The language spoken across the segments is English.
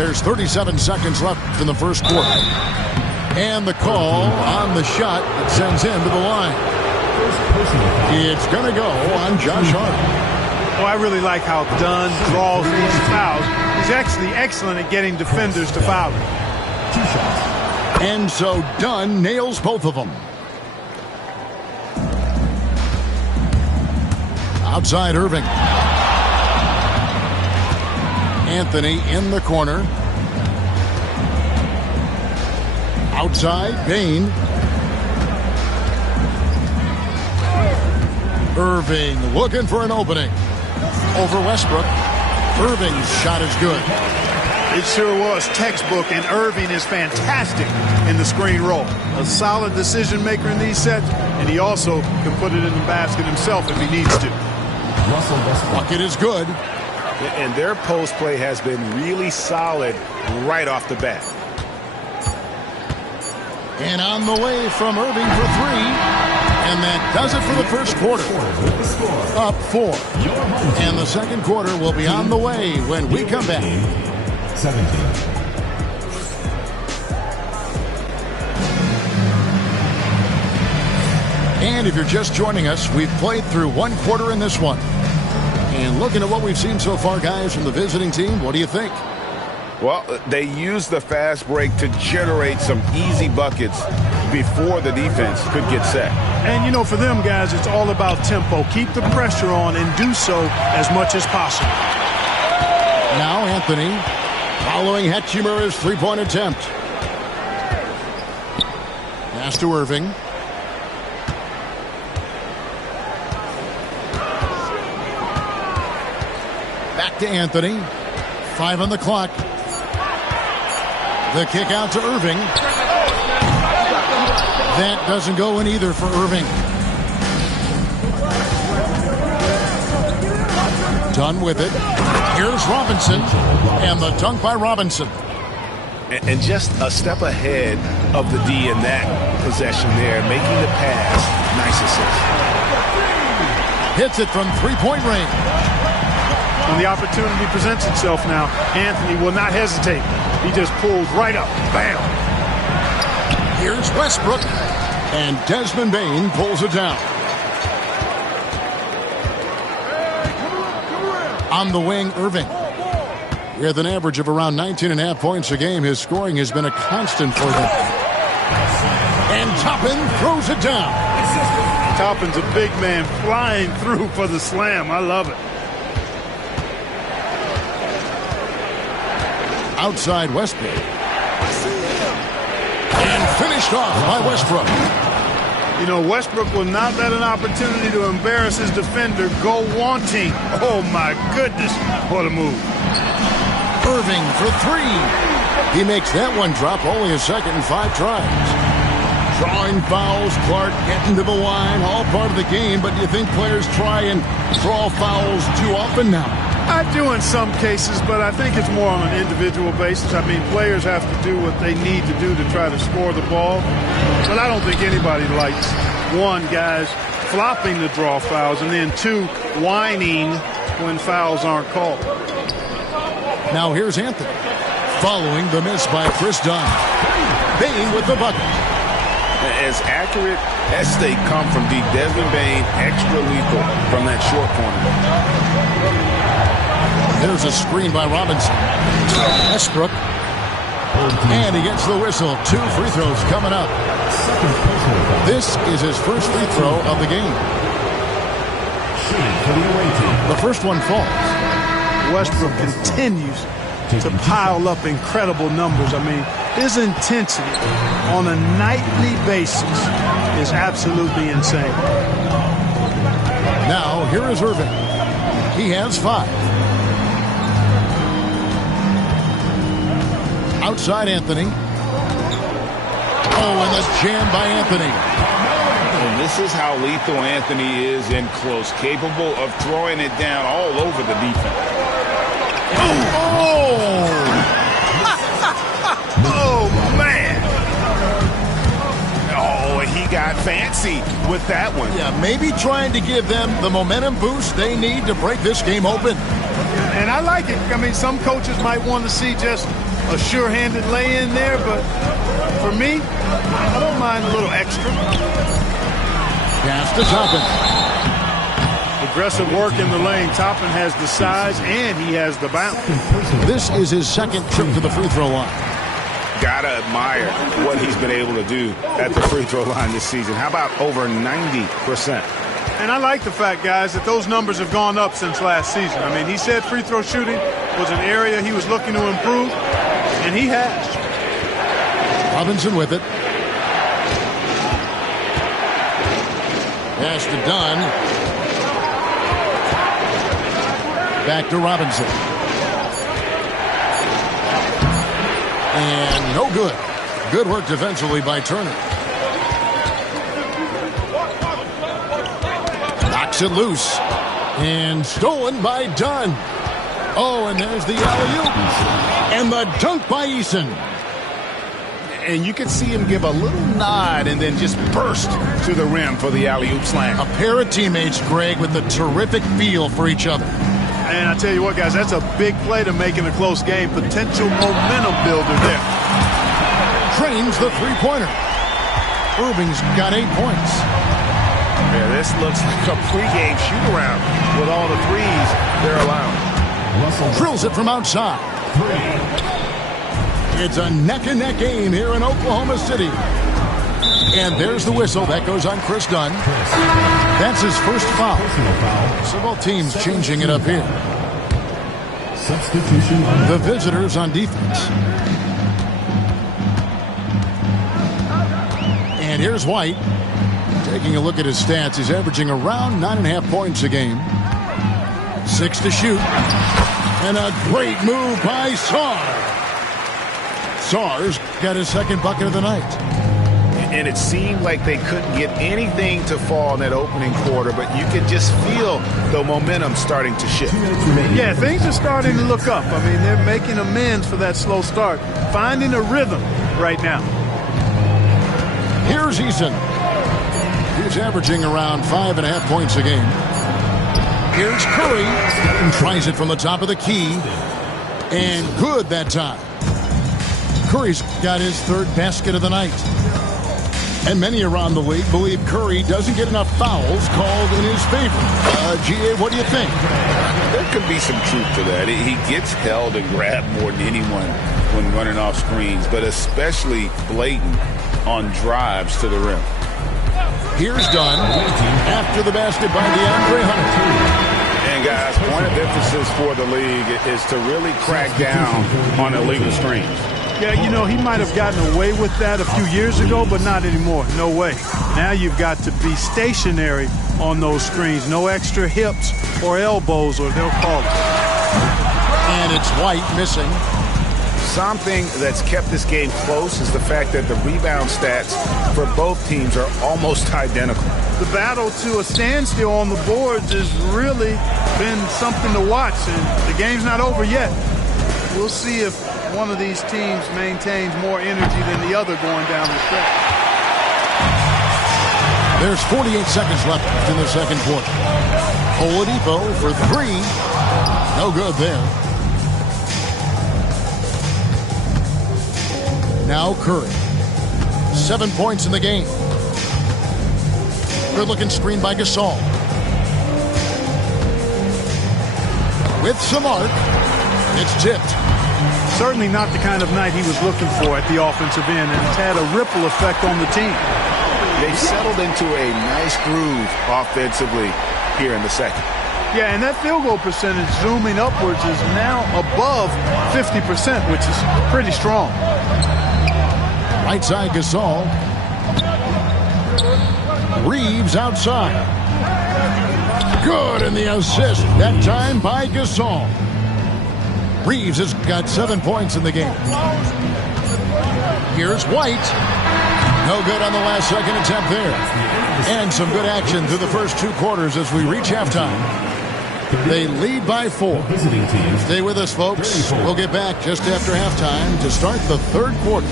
There's 37 seconds left in the first quarter. And the call on the shot that sends him to the line. It's going to go on Josh Hart. Well, I really like how Dunn draws these fouls. He's actually excellent at getting defenders to foul him. And so Dunn nails both of them. Outside Irving. Anthony in the corner. Outside Bane. Irving looking for an opening. Over Westbrook. Irving's shot is good. It sure was textbook, and Irving is fantastic in the screen roll. A solid decision maker in these sets, and he also can put it in the basket himself if he needs to. Bucket is good. And their post play has been really solid right off the bat. And on the way from Irving for three. And that does it for the first quarter. Up 4. And the second quarter will be on the way when we come back. 17. And if you're just joining us, we've played through one quarter in this one. And looking at what we've seen so far, guys, from the visiting team, what do you think? Well, they used the fast break to generate some easy buckets before the defense could get set. And, you know, for them, guys, it's all about tempo. Keep the pressure on and do so as much as possible. Now Anthony following Hetchimer's three-point attempt. Pass to Irving. Back to Anthony. 5 on the clock. The kick out to Irving. That doesn't go in either for Irving. Done with it. Here's Robinson. And the dunk by Robinson. And just a step ahead of the D in that possession there, making the pass. Nice assist. Hits it from three-point range. When the opportunity presents itself now, Anthony will not hesitate. He just pulls right up. Bam! Here's Westbrook. And Desmond Bane pulls it down. On the wing, Irving. With an average of around 19.5 points a game, his scoring has been a constant for them. And Toppin throws it down. Toppin's a big man flying through for the slam. I love it. Outside Westbrook. And finished off by Westbrook. You know, Westbrook will not let an opportunity to embarrass his defender go wanting. Oh, my goodness. What a move. Irving for three. He makes that one drop, only a second and 5 tries. Drawing fouls, Clark getting to the line, all part of the game, but do you think players try and draw fouls too often now? I do in some cases, but I think it's more on an individual basis. I mean, players have to do what they need to do to try to score the ball. But I don't think anybody likes, one, guys flopping the draw fouls, and then 2, whining when fouls aren't called. Now here's Anthony, following the miss by Chris Dunn. Bane with the bucket. As accurate as they come from deep, Desmond Bane extra lethal from that short corner. There's a screen by Robinson. Westbrook. And he gets the whistle. 2 free throws coming up. This is his first free throw of the game. The first one falls. Westbrook continues to pile up incredible numbers. I mean, his intensity on a nightly basis is absolutely insane. Now, here is Irving. He has 5. Outside Anthony. Oh, and the jam by Anthony. And this is how lethal Anthony is in close, capable of throwing it down all over the defense. Oh! Oh, man. Oh, he got fancy with that one. Yeah, maybe trying to give them the momentum boost they need to break this game open. And I like it. I mean, some coaches might want to see just a sure-handed lay-in there, but for me, I don't mind a little extra. Pass to Toppin. Aggressive work in the lane. Toppin has the size and he has the bounce. This is his second trip to the free throw line. Gotta admire what he's been able to do at the free throw line this season. How about over 90%? And I like the fact, guys, that those numbers have gone up since last season. I mean, he said free throw shooting was an area he was looking to improve, and he has. Robinson with it. Pass to Dunn. Back to Robinson. And no good. Good work defensively by Turner. Knocks it loose. And stolen by Dunn. Oh, and there's the alley-oop. And the dunk by Eason. And you could see him give a little nod and then just burst to the rim for the alley-oop slam. A pair of teammates, Greg, with a terrific feel for each other. And I tell you what, guys, that's a big play to make in a close game. Potential momentum builder there. Drains the three-pointer. Irving's got 8 points. Yeah, this looks like a pregame shoot-around with all the threes they're allowing. Drills it from outside. It's a neck-and-neck game here in Oklahoma City. And there's the whistle. That goes on Chris Dunn. That's his first foul. So both teams changing it up here. Substitution. The visitors on defense. And here's White. Taking a look at his stats, he's averaging around 9.5 points a game. 6 to shoot. And a great move by Sarr. Sarr's got his second bucket of the night. And it seemed like they couldn't get anything to fall in that opening quarter, but you could just feel the momentum starting to shift. Yeah, things are starting to look up. I mean, they're making amends for that slow start. Finding a rhythm right now. Here's Eason. He's averaging around 5.5 points a game. Here's Curry. And tries it from the top of the key. And good that time. Curry's got his third basket of the night. And many around the league believe Curry doesn't get enough fouls called in his favor. G.A., what do you think? There could be some truth to that. He gets held and grabbed more than anyone when running off screens, but especially blatant on drives to the rim. Here's Dunn after the basket by DeAndre Hunter. And guys, point of emphasis for the league is to really crack down on illegal screens. Yeah, you know, he might have gotten away with that a few years ago, but not anymore. No way. Now you've got to be stationary on those screens. No extra hips or elbows, or they'll call it. And it's White missing. Something that's kept this game close is the fact that the rebound stats for both teams are almost identical. The battle to a standstill on the boards has really been something to watch, and the game's not over yet. We'll see if one of these teams maintains more energy than the other going down the stretch. There's 48 seconds left in the second quarter. Oladipo for 3. No good there. Now Curry. 7 points in the game. Good looking screen by Gasol. With some arc. It's tipped. Certainly not the kind of night he was looking for at the offensive end, and it's had a ripple effect on the team. They settled into a nice groove offensively here in the second. Yeah, and that field goal percentage zooming upwards is now above 50%, which is pretty strong. Right side Gasol. Reeves outside. Good, and the assist, that time by Gasol. Reeves has got 7 points in the game. Here's White. No good on the last second attempt there. And some good action through the first 2 quarters as we reach halftime. They lead by 4. Stay with us, folks. We'll get back just after halftime to start the third quarter.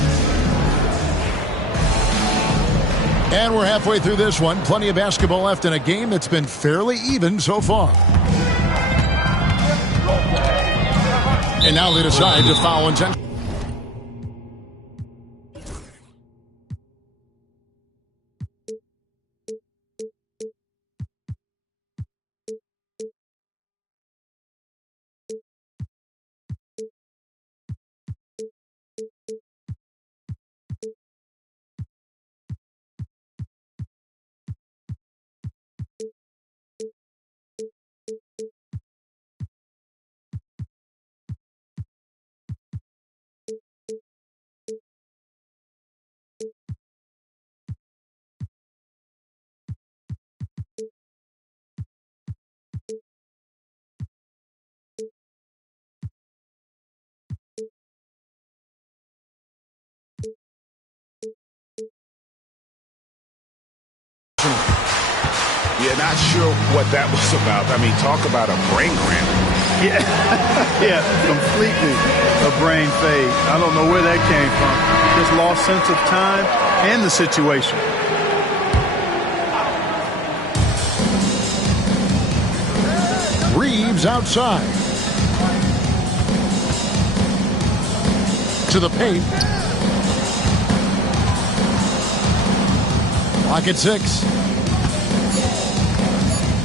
And we're halfway through this one. Plenty of basketball left in a game that's been fairly even so far. And now they decide to foul intention. sure what that was about. I mean, talk about a brain cramp. Yeah, yeah, completely a brain fade. I don't know where that came from. Just lost sense of time and the situation. Reeves outside. To the paint. Clock at 6.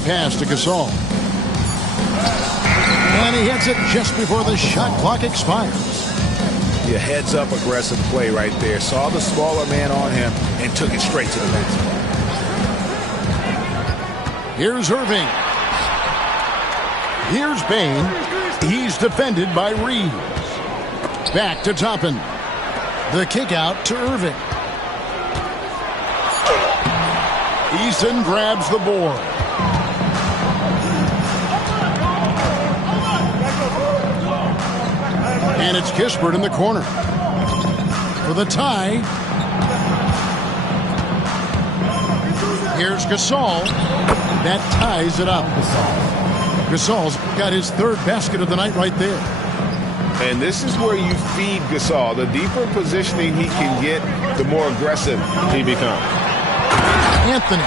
Pass to Gasol. And he hits it just before the shot clock expires. Yeah, heads-up aggressive play right there. Saw the smaller man on him and took it straight to the basket. Here's Irving. Here's Bain. He's defended by Reeves. Back to Toppin. The kick out to Irving. Easton grabs the board. And it's Kispert in the corner for the tie. Here's Gasol. That ties it up. Gasol's got his third basket of the night right there. And this is where you feed Gasol. The deeper positioning he can get, the more aggressive he becomes. Anthony.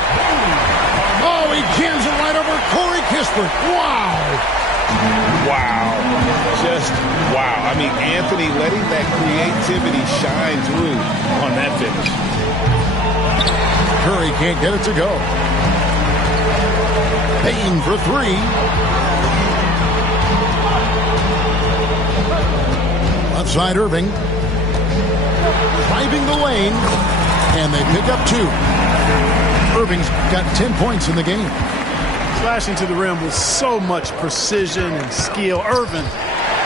Oh, he jams it right over Corey Kispert. Wow. Wow. Just wow. I mean, Anthony letting that creativity shine through on that finish. Curry can't get it to go. Payne for 3. Left side Irving. Driving the lane. And they pick up 2. Irving's got 10 points in the game. Slashing to the rim with so much precision and skill. Irving,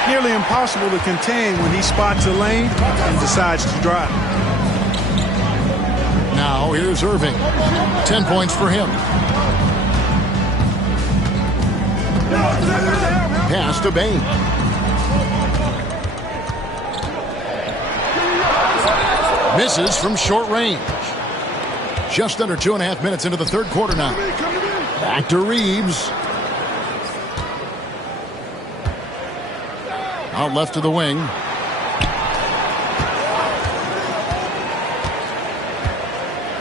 nearly impossible to contain when he spots a lane and decides to drive. Now here's Irving. 10 points for him. Pass to Bain. Misses from short range. Just under 2.5 minutes into the third quarter now. Back to Reeves. Out left to the wing.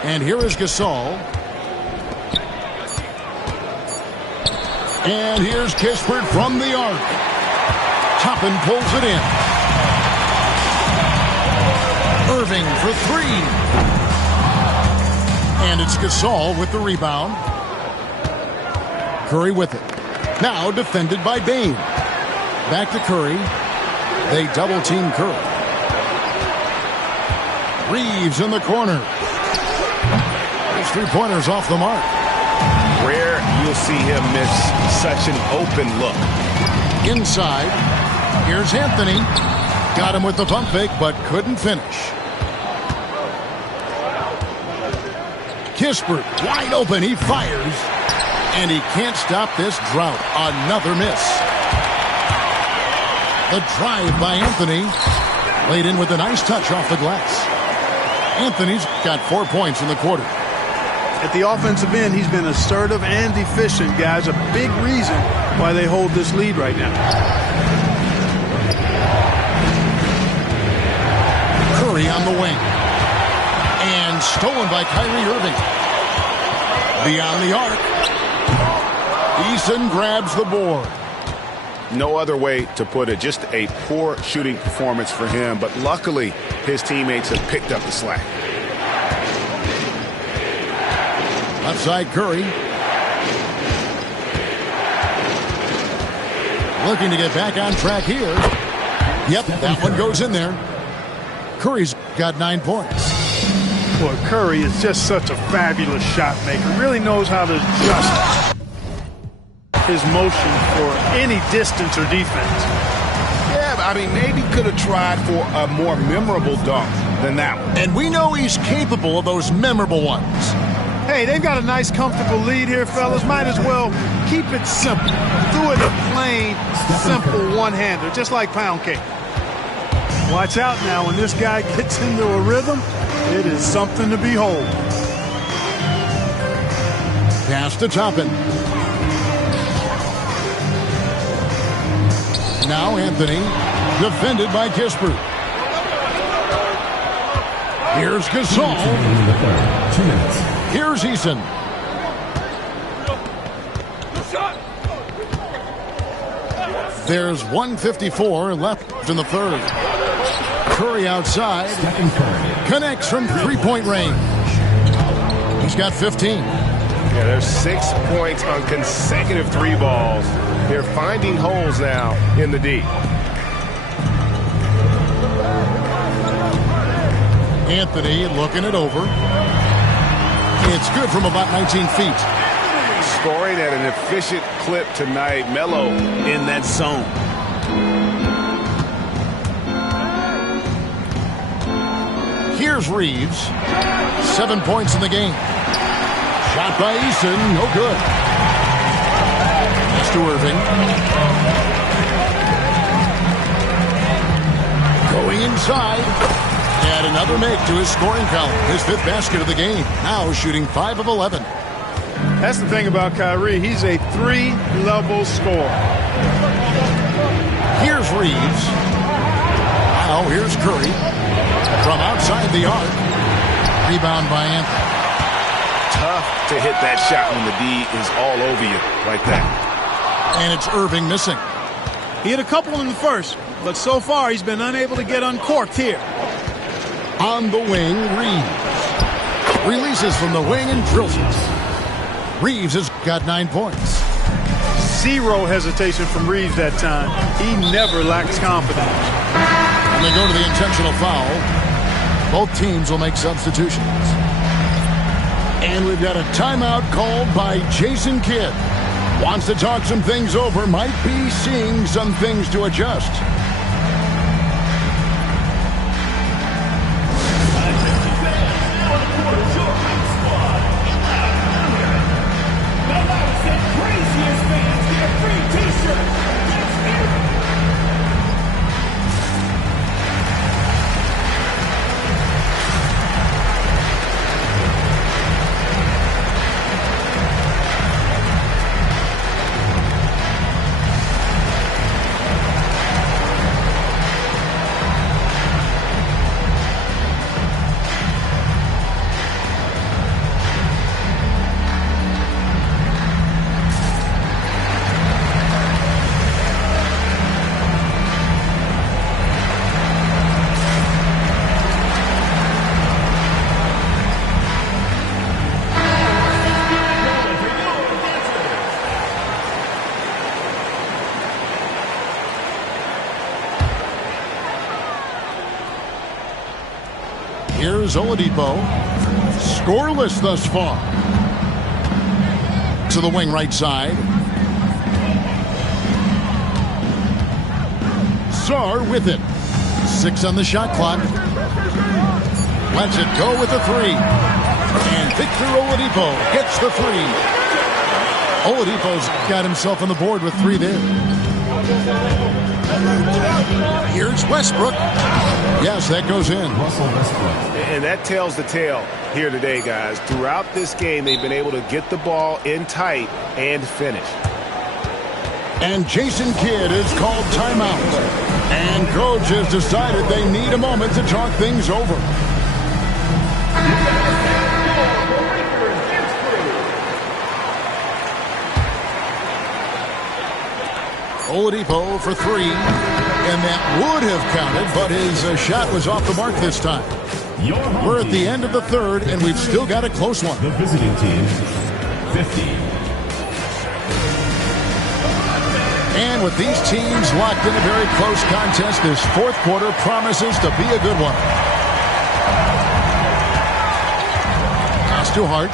And here is Gasol. And here's Kispert from the arc. Toppin pulls it in. Irving for 3. And it's Gasol with the rebound. Curry with it. Now defended by Bain. Back to Curry. They double-team Curry. Reeves in the corner. His 3-pointers off the mark. Rare you'll see him miss such an open look. Inside. Here's Anthony. Got him with the pump fake, but couldn't finish. Kispert wide open. He fires. And he can't stop this drought. Another miss. The drive by Anthony. Laid in with a nice touch off the glass. Anthony's got 4 points in the quarter. At the offensive end, he's been assertive and efficient, guys. A big reason why they hold this lead right now. Curry on the wing. And stolen by Kyrie Irving. Beyond the arc. Eason grabs the board. No other way to put it. Just a poor shooting performance for him. But luckily, his teammates have picked up the slack. Left side Curry. Looking to get back on track here. Yep, that one goes in there. Curry's got 9 points. Boy, Curry is just such a fabulous shot maker. Really knows how to adjust his motion for any distance or defense. Yeah, I mean, maybe could have tried for a more memorable dunk than that one. And we know he's capable of those memorable ones. Hey, they've got a nice, comfortable lead here, fellas. Might as well keep it simple. Do it a plain, simple one-hander, just like pound cake. Watch out now. When this guy gets into a rhythm, it is something to behold. Pass to Toppin. Now Anthony, defended by Kispert. Here's Gasol. 2 minutes. Here's Eason. There's 1:54 left in the third. Curry outside. Connects from three-point range. He's got 15. Yeah, there's 6 points on consecutive 3 balls. They're finding holes now in the D. Anthony looking it over. It's good from about 19 feet. Scoring at an efficient clip tonight. Melo in that zone. Here's Reeves. 7 points in the game. Shot by Eason, no good. Pass to Irving. Going inside. Add another make to his scoring column. His 5th basket of the game. Now shooting 5 of 11. That's the thing about Kyrie. He's a 3-level scorer. Here's Reeves. Now here's Curry. From outside the arc. Rebound by Anthony. Tough to hit that shot when the D is all over you like that. And it's Irving missing. He hit a couple in the first, but so far he's been unable to get uncorked here. On the wing, Reeves. Releases from the wing and drills it. Reeves has got 9 points. 0 hesitation from Reeves that time. He never lacks confidence. And they go to the intentional foul. Both teams will make substitutions. And we've got a timeout called by Jason Kidd. Wants to talk some things over. Might be seeing some things to adjust. Here's Oladipo. Scoreless thus far. To the wing right side. Sarr with it. 6 on the shot clock. Lets it go with the 3. And Victor Oladipo gets the 3. Oladipo's got himself on the board with 3 there. Here's Westbrook. Yes, that goes in. And that tells the tale here today, guys. Throughout this game, they've been able to get the ball in tight and finish. And Jason Kidd is called timeout. And coach has decided they need a moment to talk things over. Oladipo for 3, and that would have counted, but his shot was off the mark this time. We're at the end of the third, and we've still got a close one. The visiting team, 50. And with these teams locked in a very close contest, this fourth quarter promises to be a good one. Pass to Hart.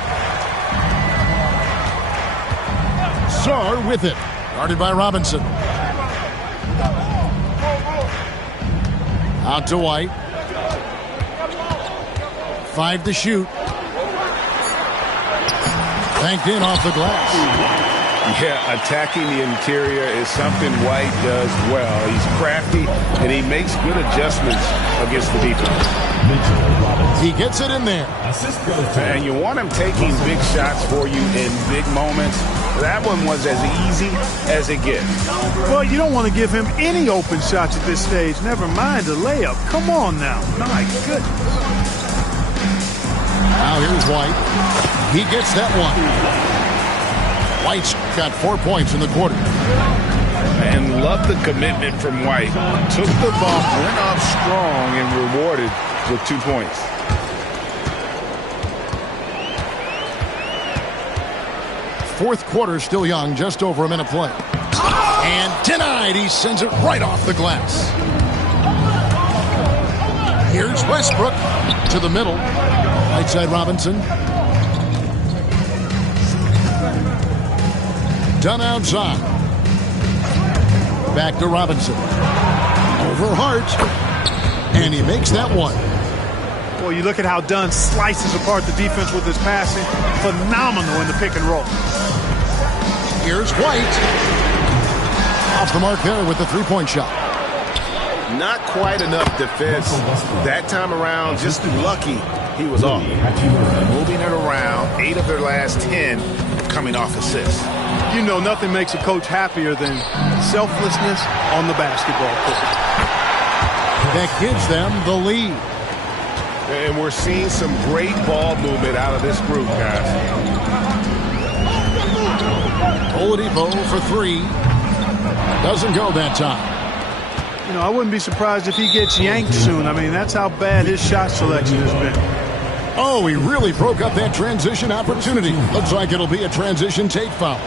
Sarr with it. Guarded by Robinson. Out to White. 5 to shoot. Banked in off the glass. Yeah, attacking the interior is something White does well. He's crafty, and he makes good adjustments against the defense. He gets it in there. Assist goes to And you want him taking big shots for you in big moments. That one was as easy as it gets. Well, you don't want to give him any open shots at this stage. Never mind a layup. Come on now. My goodness. Now here's White. He gets that one. White's got 4 points in the quarter. And love the commitment from White. Took the bump, went off strong, and rewarded with 2 points. Fourth quarter still young, just over a minute play. And denied. He sends it right off the glass. Here's Westbrook to the middle. Right side Robinson. Done outside. Back to Robinson. Over Hart. And he makes that one. Boy, you look at how Dunn slices apart the defense with his passing. Phenomenal in the pick and roll. Here's White. Off the mark there with the three-point shot. Not quite enough defense that time around. Just lucky he was off. Moving it around. 8 of their last 10 coming off assists. You know, nothing makes a coach happier than selflessness on the basketball court. That gives them the lead. And we're seeing some great ball movement out of this group, guys. Oladipo for three. Doesn't go that time. You know, I wouldn't be surprised if he gets yanked soon. I mean, that's how bad his shot selection has been. Oh, he really broke up that transition opportunity. Looks like it'll be a transition tape foul.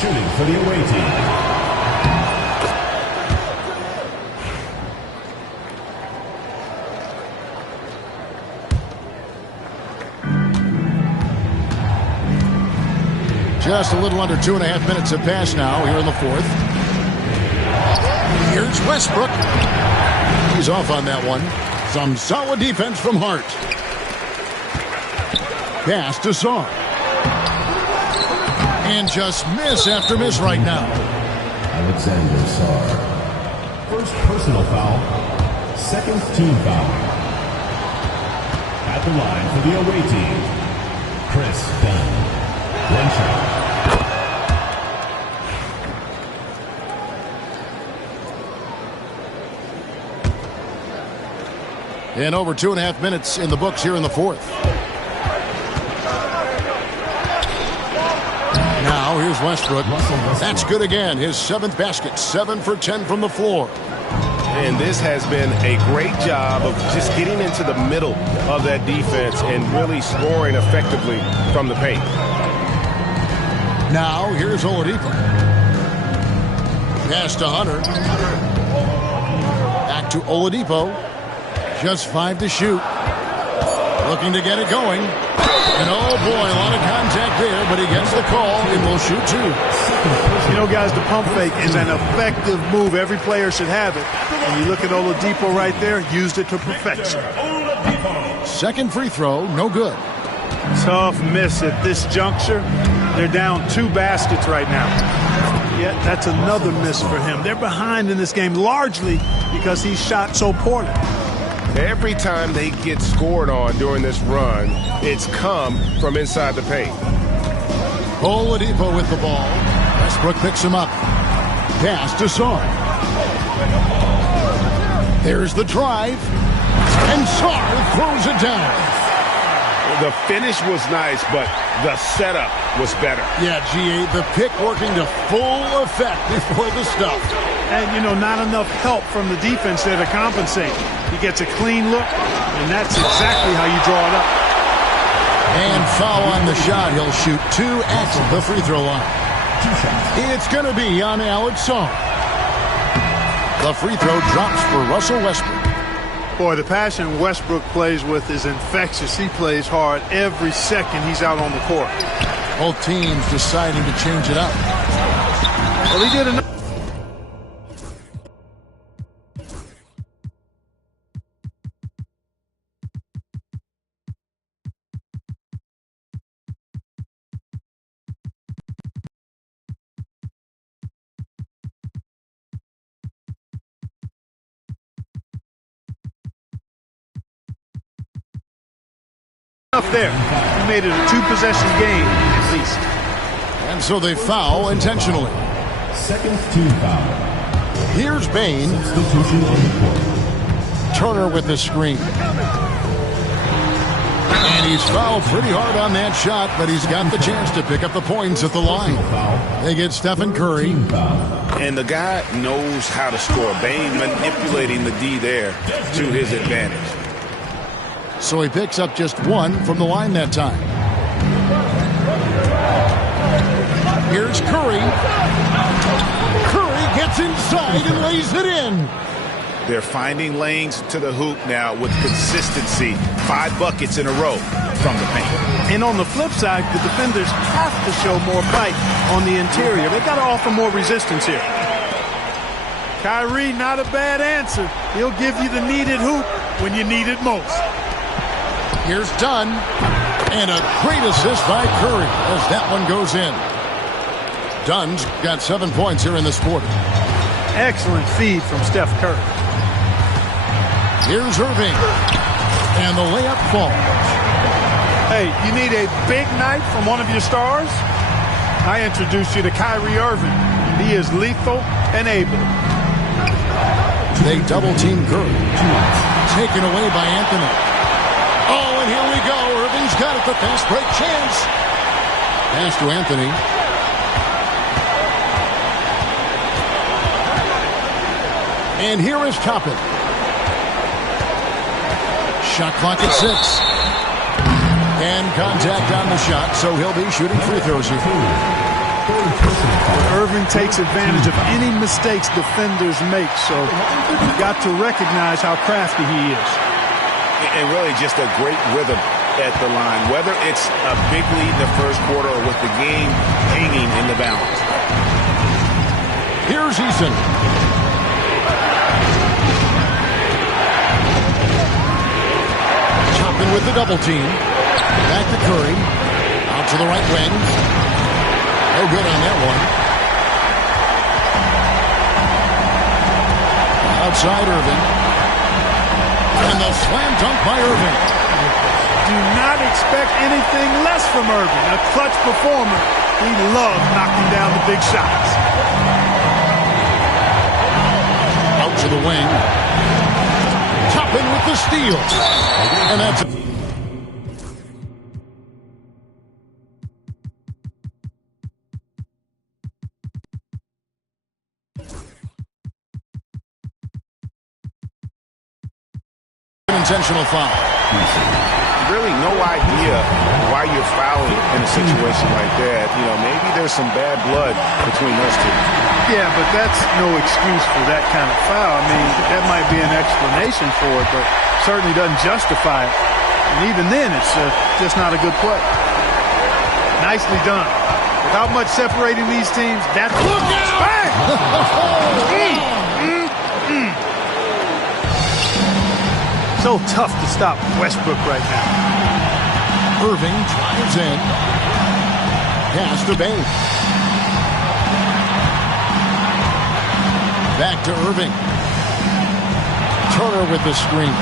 shooting for the away team. Just a little under 2.5 minutes have passed now here in the fourth. Here's Westbrook. He's off on that one. Some solid defense from Hart. Pass to Sarr. And just miss after miss right now. Alexander Sarr. First personal foul. Second team foul. At the line for the away team, Chris Dunn. One shot. And over 2.5 minutes in the books here in the fourth. Now here's Westbrook. That's good again. His 7th basket. 7 for 10 from the floor. And this has been a great job of just getting into the middle of that defense and really scoring effectively from the paint. Now here's Oladipo. Pass to Hunter. Back to Oladipo. Just 5 to shoot. Looking to get it going. And oh boy, a lot of contact there, but he gets the call and will shoot 2. You know, guys, the pump fake is an effective move. Every player should have it. And you look at Oladipo right there, used it to perfection. Second free throw, no good. Tough miss at this juncture. They're down 2 baskets right now. Yet that's another miss for him. They're behind in this game largely because he shot so poorly. Every time they get scored on during this run, it's come from inside the paint. Oladipo with the ball. Westbrook picks him up. Pass to Sarr. There's the drive. And Sarr throws it down. The finish was nice, but the setup was better. Yeah, G.A., the pick working to full effect before the stuff. And, you know, not enough help from the defense there to compensate. He gets a clean look, and that's exactly how you draw it up. And foul on the shot. He'll shoot 2 at the free throw line. It's going to be on Alex Sarr. The free throw drops for Russell Westbrook. Boy, the passion Westbrook plays with is infectious. He plays hard every second he's out on the court. Both teams deciding to change it up. Well, he did enough. Enough there. He made it a 2-possession game at least. And so they foul intentionally. Second team foul. Here's Bane. Substitution on the court. Turner with the screen. And he's fouled pretty hard on that shot, but he's got the chance to pick up the points at the line. They get Stephen Curry. And the guy knows how to score. Bane manipulating the D there to his advantage. So he picks up just one from the line that time. Here's Curry. Curry gets inside and lays it in. They're finding lanes to the hoop now with consistency. 5 buckets in a row from the paint. And on the flip side, the defenders have to show more fight on the interior. They've got to offer more resistance here. Kyrie, not a bad answer. He'll give you the needed hoop when you need it most. Here's Dunn. And a great assist by Curry as that one goes in. Dunn's got 7 points here in this quarter. Excellent feed from Steph Curry. Here's Irving. And the layup falls. Hey, you need a big night from one of your stars? I introduce you to Kyrie Irving. He is lethal and able. They double-team Curry. Taken away by Anthony. Oh, and here we go. Irving's got it. The fast break chance. Pass to Anthony. And here is Toppin. Shot clock at 6. And contact on the shot, so he'll be shooting free throws here. Irving takes advantage of any mistakes defenders make, so you've got to recognize how crafty he is. And really just a great rhythm at the line, whether it's a big lead in the first quarter or with the game hanging in the balance. Here's Eason. Chopping with the double team. Back to Curry. Out to the right wing. No good on that one. Outside Irving. And the slam dunk by Irving. Do not expect anything less from Irving. A clutch performer. He loves knocking down the big shots. Out to the wing. Toppin with the steal. And that's it. Intentional foul. Really no idea why you're fouling in a situation like that. You know, maybe there's some bad blood between those two. Yeah, but that's no excuse for that kind of foul. I mean, that might be an explanation for it, but certainly doesn't justify it. And even then, it's just not a good play. Nicely done. Without much separating these teams, that's... Look out! So tough to stop Westbrook right now. Irving drives in. Pass to Bane. Back to Irving. Turner with the screen.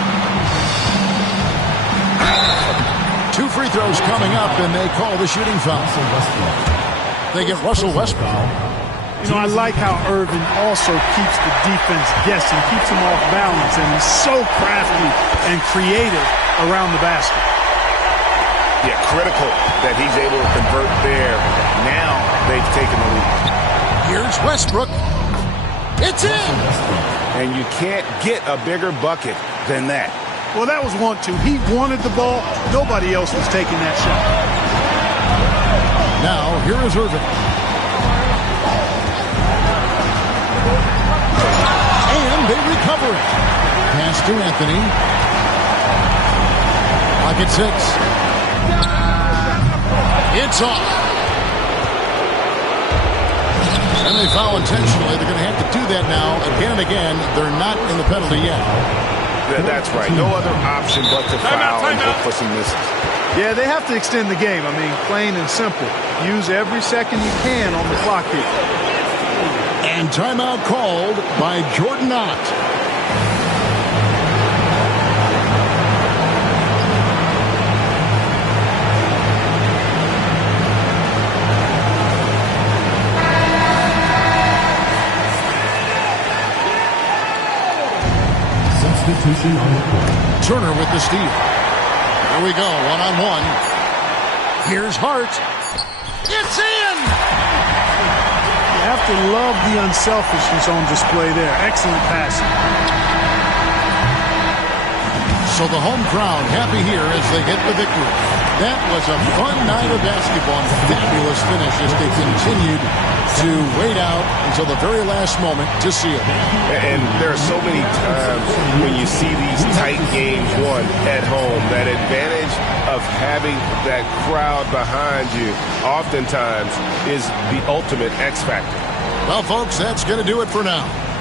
2 free throws coming up, and they call the shooting foul. They get Russell Westbrook. You know, I like how Irving also keeps the defense guessing, keeps them off balance, and he's so crafty and creative around the basket. Yeah, critical that he's able to convert there. Now they've taken the lead. Here's Westbrook. It's in! And you can't get a bigger bucket than that. Well, that was 1-2. He wanted the ball. Nobody else was taking that shot. Now, here is Irving. And they recover it. Pass to Anthony. Pocket 6. It's off. And they foul intentionally. They're going to have to do that now again and again. They're not in the penalty yet. Yeah, that's right. No other option but to foul and look for some misses. Yeah, they have to extend the game. I mean, plain and simple. Use every second you can on the clock here. And timeout called by Jordan Ott. Turner with the steal. Here we go, one-on-one. Here's Hart. It's in! You have to love the unselfishness on display there. Excellent passing. So the home crowd happy here as they get the victory. That was a fun night of basketball and fabulous finish as they continued to wait out until the very last moment to seal. And there are so many times when you see these tight games won at home, that advantage of having that crowd behind you oftentimes is the ultimate X factor. Well, folks, that's going to do it for now.